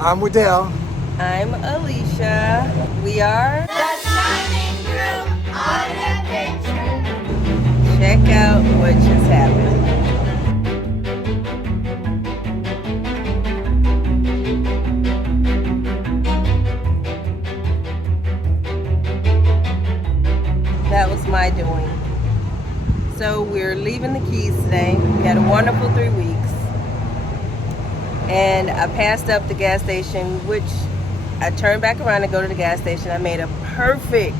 I'm Wadell. I'm Alicia. We are The Shining Group on Adventure. Check out what just happened. That was my doing. So we're leaving the Keys today. We had a wonderful 3 weeks. And I passed up the gas station, which I turned back around to go to the gas station. I made a perfect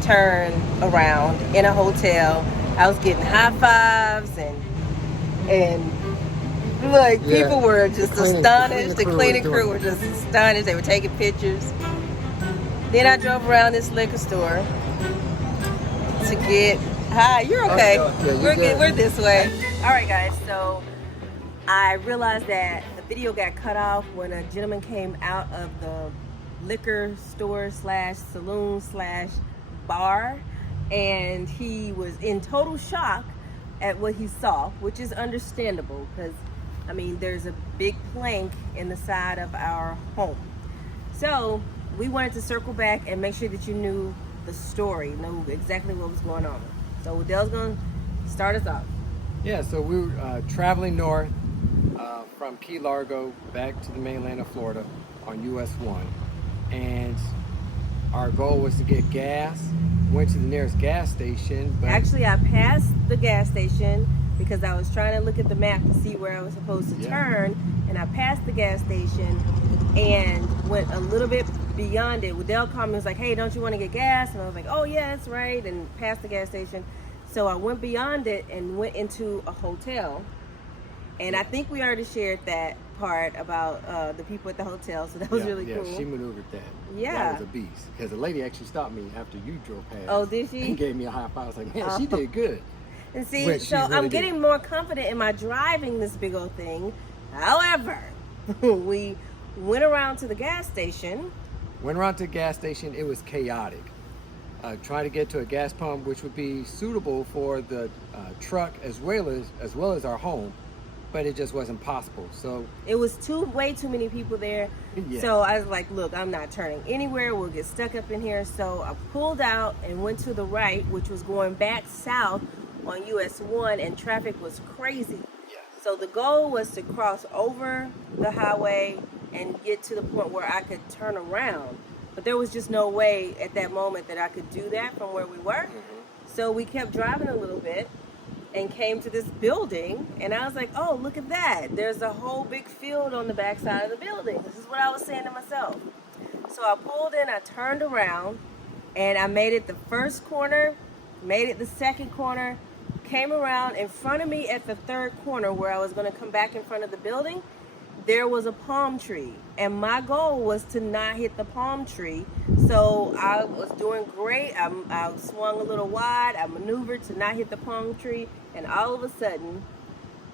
turn around in a hotel. I was getting high fives and like people were just astonished. The cleaning crew were just astonished. They were taking pictures. Then I drove around this liquor store to get hi. You're okay. We're this way. All right, guys. So I realized that the video got cut off when a gentleman came out of the liquor store slash saloon slash bar, and he was in total shock at what he saw, which is understandable because I mean there's a big plank in the side of our home. So we wanted to circle back and make sure that you knew the story, know exactly what was going on. So Wadell's gonna start us off. Yeah, so we were traveling north from Key Largo back to the mainland of Florida on US 1. And our goal was to get gas. Went to the nearest gas station. But actually, I passed the gas station because I was trying to look at the map to see where I was supposed to turn. And I passed the gas station and went a little bit beyond it. Wadell called me and was like, hey, don't you want to get gas? And I was like, oh, yeah, that's right. And passed the gas station. So I went beyond it and went into a hotel. And I think we already shared that part about the people at the hotel. So that was really cool. Yeah, she maneuvered that. Yeah. That was a beast. Because the lady actually stopped me after you drove past. Oh, did she? And gave me a high five. I was like, man, she did good. And see, so I'm getting more confident in my driving this big old thing. However, we went around to the gas station. Went around to the gas station. It was chaotic. Trying to get to a gas pump, which would be suitable for the truck as well as our home, but it just wasn't possible. So it was way too many people there. Yes. So I was like, look, I'm not turning anywhere. We'll get stuck up in here. So I pulled out and went to the right, which was going back south on US 1, and traffic was crazy. Yeah. So the goal was to cross over the highway and get to the point where I could turn around. But there was just no way at that moment that I could do that from where we were. Mm-hmm. So we kept driving a little bit and came to this building, and I was like, oh, look at that. There's a whole big field on the back side of the building. This is what I was saying to myself. So I pulled in, I turned around, and I made it the first corner, made it the second corner, came around in front of me at the third corner where I was gonna come back in front of the building. There was a palm tree, and my goal was to not hit the palm tree. So I was doing great. I swung a little wide. I maneuvered to not hit the palm tree, and all of a sudden,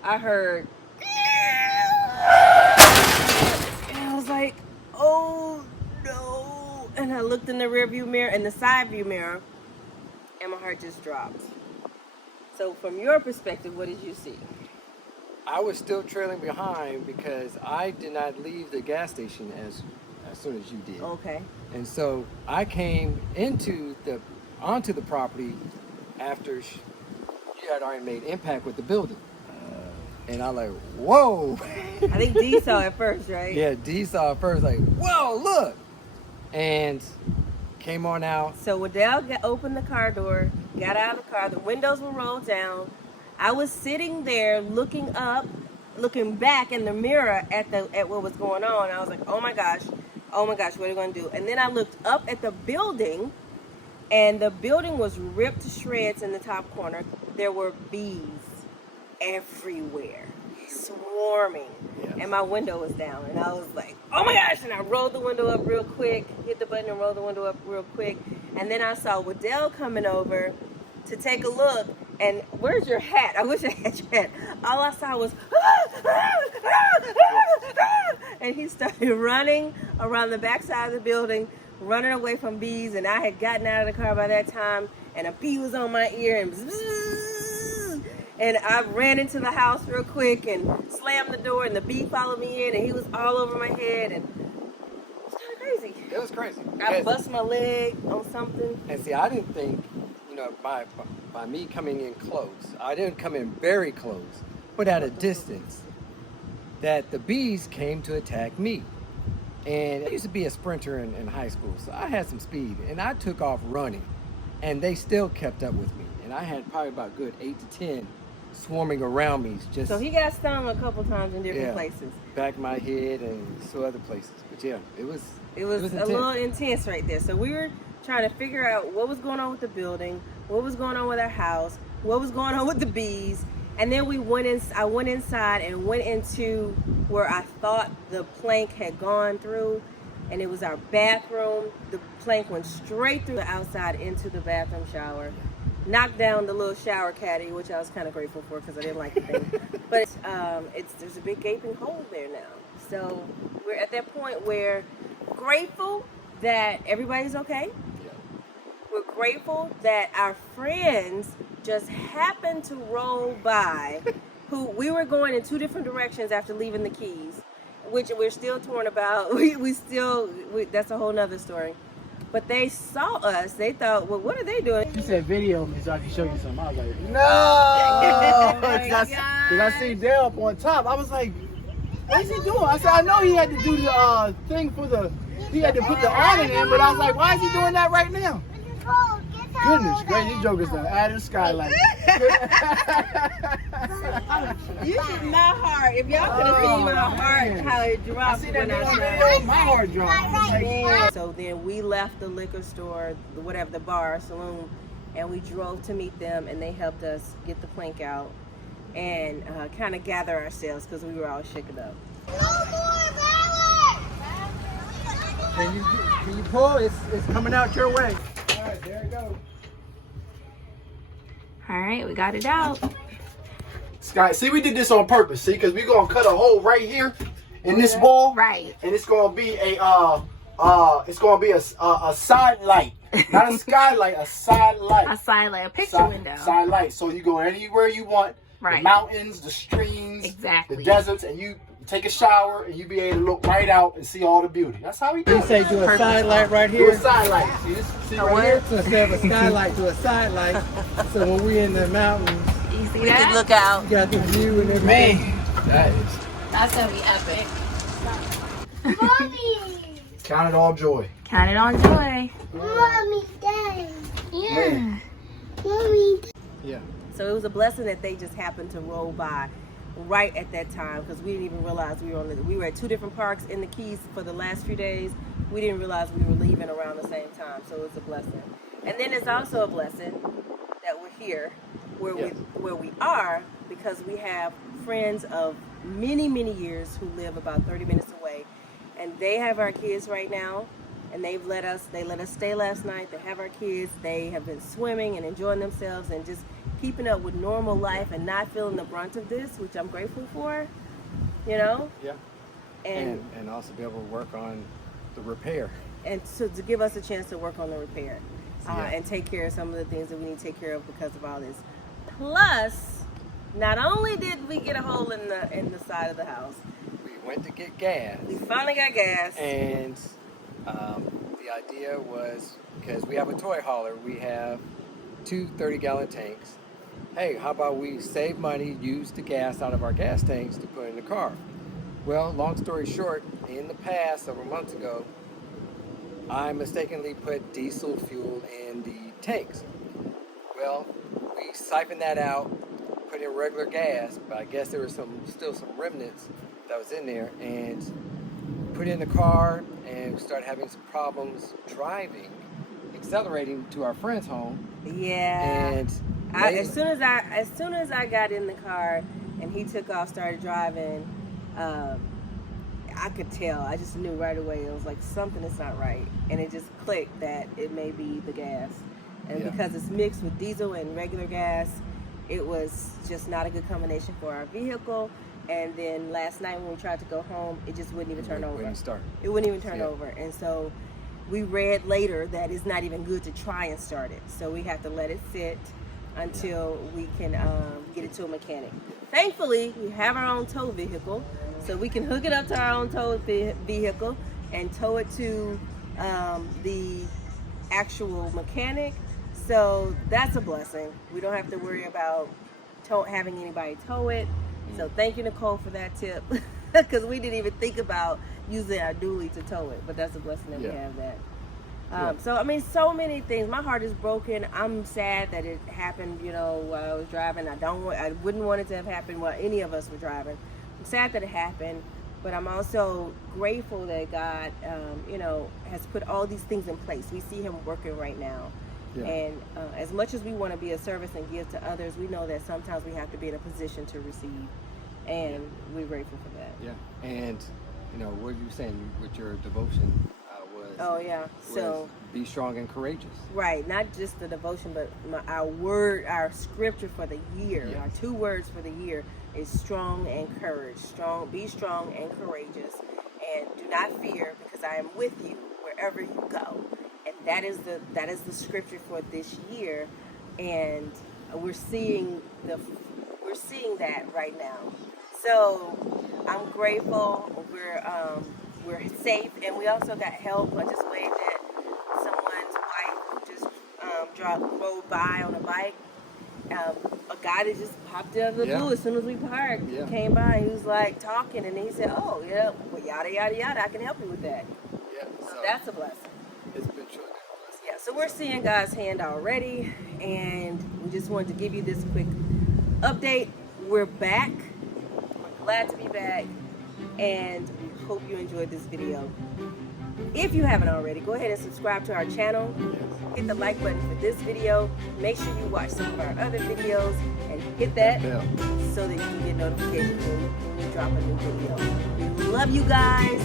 I heard, and I was like, oh no. And I looked in the rear view mirror and the side view mirror, and my heart just dropped. So from your perspective, what did you see? I was still trailing behind because I did not leave the gas station as soon as you did. Okay. And so I came onto the property after she had already made impact with the building. And I'm like, whoa. I think D saw it first, right? Yeah, D saw it first, like, whoa, look. And came on out. So Wadell opened the car door, got out of the car. The windows were rolled down. I was sitting there looking up, looking back in the mirror at what was going on. I was like, oh my gosh, what are we going to do? And then I looked up at the building, and the building was ripped to shreds in the top corner. There were bees everywhere, swarming. Yes. And my window was down, and I was like, oh my gosh, and I rolled the window up real quick, hit the button and rolled the window up real quick. And then I saw Wadell coming over to take a look. And where's your hat? I wish I had your hat. All I saw was, and he started running around the backside of the building, running away from bees. And I had gotten out of the car by that time, and a bee was on my ear, and And I ran into the house real quick and slammed the door, and the bee followed me in, and he was all over my head, and it was kind of crazy. It was crazy. I bust my leg on something. And see, I didn't think, by me coming in close, I didn't come in very close, but at a distance, that the bees came to attack me. And I used to be a sprinter in high school, so I had some speed, and I took off running, and they still kept up with me. And I had probably about good 8 to 10 swarming around me. Just So he got stung a couple times in different places. Back of my head and some other places. But yeah, it was a little intense right there. So we were trying to figure out what was going on with the building, what was going on with our house, what was going on with the bees. And then I went inside and went into where I thought the plank had gone through, and it was our bathroom. The plank went straight through the outside into the bathroom shower, knocked down the little shower caddy, which I was kind of grateful for because I didn't like the thing. But there's a big gaping hole there now. So we're at that point where grateful that everybody's okay. Yeah. We're grateful that our friends just happened to roll by, who we were going in 2 different directions after leaving the Keys, which we're still torn about. That's a whole nother story. But they saw us. They thought, well, what are they doing? She said video me so I can show you something. I was like, no! Oh my Because I see Dale up on top. I was like, what's he doing? I said, I know he had to do the thing he had to put the awning in, but I was like, why is he doing that right now? Goodness gracious, you jokers done added skylight. You did not heart. If y'all could have seen my heart, how it dropped when I video, my heart dropped. So then we left the liquor store, the bar, saloon, and we drove to meet them, and they helped us get the plank out and kind of gather ourselves because we were all shaken up. Can you pull? It's coming out your way. All right, there it goes. All right, we got it out. Sky, see, we did this on purpose, see, because we're gonna cut a hole right here in this wall, Right. and it's gonna be a side light, not a skylight, a side light. A side light, a picture window. Side light, so you go anywhere you want. Right. The mountains, the streams, Exactly. the deserts, and you take a shower and you be able to look right out and see all the beauty. That's how we do You it. say do a side light right Do here. a side light. See this? See right here? So instead of a skylight, do a side light. So when we're in the mountains, You see We that? could look out. you got the view and everything. Man, That's gonna be epic. Mommy. count it all joy. Count it on joy. Mommy, Daddy. Yeah. Mommy. Yeah. So it was a blessing that they just happened to roll by right at that time because we didn't even realize we were at 2 different parks in the Keys for the last few days. We didn't realize we were leaving around the same time, so it was a blessing. And then it's also a blessing that we're here where we are because we have friends of many years who live about 30 minutes away, and they have our kids right now. And they let us stay last night. They have our kids. They have been swimming and enjoying themselves and just keeping up with normal life and not feeling the brunt of this, which I'm grateful for, Yeah. And also be able to work on the repair. and so to give us a chance to work on the repair Yeah. and take care of some of the things that we need to take care of because of all this. Plus, not only did we get a hole in the side of the house, We went to get gas, we finally got gas. and the idea was because we have a toy hauler, we have 2 30-gallon tanks. Hey, how about we save money, use the gas out of our gas tanks to put in the car? Well, long story short, in the past, several months ago, I mistakenly put diesel fuel in the tanks. Well, we siphoned that out, put in regular gas, but I guess there was still some remnants that was in there, and put in the car, and we started having some problems driving, accelerating to our friend's home. Yeah. And As soon as I got in the car and he took off, started driving, I could tell. I just knew right away. It was like something is not right, and it just clicked that it may be the gas. And because it's mixed with diesel and regular gas, it was just not a good combination for our vehicle. And then last night when we tried to go home, it just wouldn't even turn over. It wouldn't even turn over. And so we read later that it's not even good to try and start it. So we have to let it sit until we can get it to a mechanic. Thankfully, we have our own tow vehicle, so we can hook it up to our own tow vehicle and tow it to the actual mechanic. So that's a blessing. We don't have to worry about having anybody tow it. So thank you, Nicole, for that tip, because we didn't even think about using our dually to tow it, but that's a blessing that we have that. So I mean, so many things. My heart is broken. I'm sad that it happened, you know, while I was driving. I wouldn't want it to have happened while any of us were driving. I'm sad that it happened, but I'm also grateful that God, you know, has put all these things in place. We see Him working right now. And as much as we want to be a service and give to others, we know that sometimes we have to be in a position to receive, and we're grateful for that. Yeah, and you know what you saying with your devotion was. Oh yeah, so be strong and courageous. Right, not just the devotion, but our scripture for the year, our 2 words for the year is strong and courage. Be strong and courageous, and do not fear, because I am with you wherever you go. And that is the scripture for this year, and we're seeing that right now. So I'm grateful. We're safe, and we also got help. I just waved at someone's wife who just rode by on a bike. A guy that just popped out of the blue as soon as we parked came by. He was like talking, and he said, "Oh, yeah, well, yada yada yada. I can help you with that." Yeah, So that's a blessing. it's been truly a blessing. Yeah, so we're seeing God's hand already, and we just wanted to give you this quick update. We're back. We're glad to be back, and we hope you enjoyed this video. If you haven't already, go ahead and subscribe to our channel. Hit the like button for this video. Make sure you watch some of our other videos and hit that so that you can get notifications when we drop a new video. We love you guys,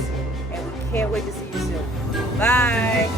and we can't wait to see you soon. Bye.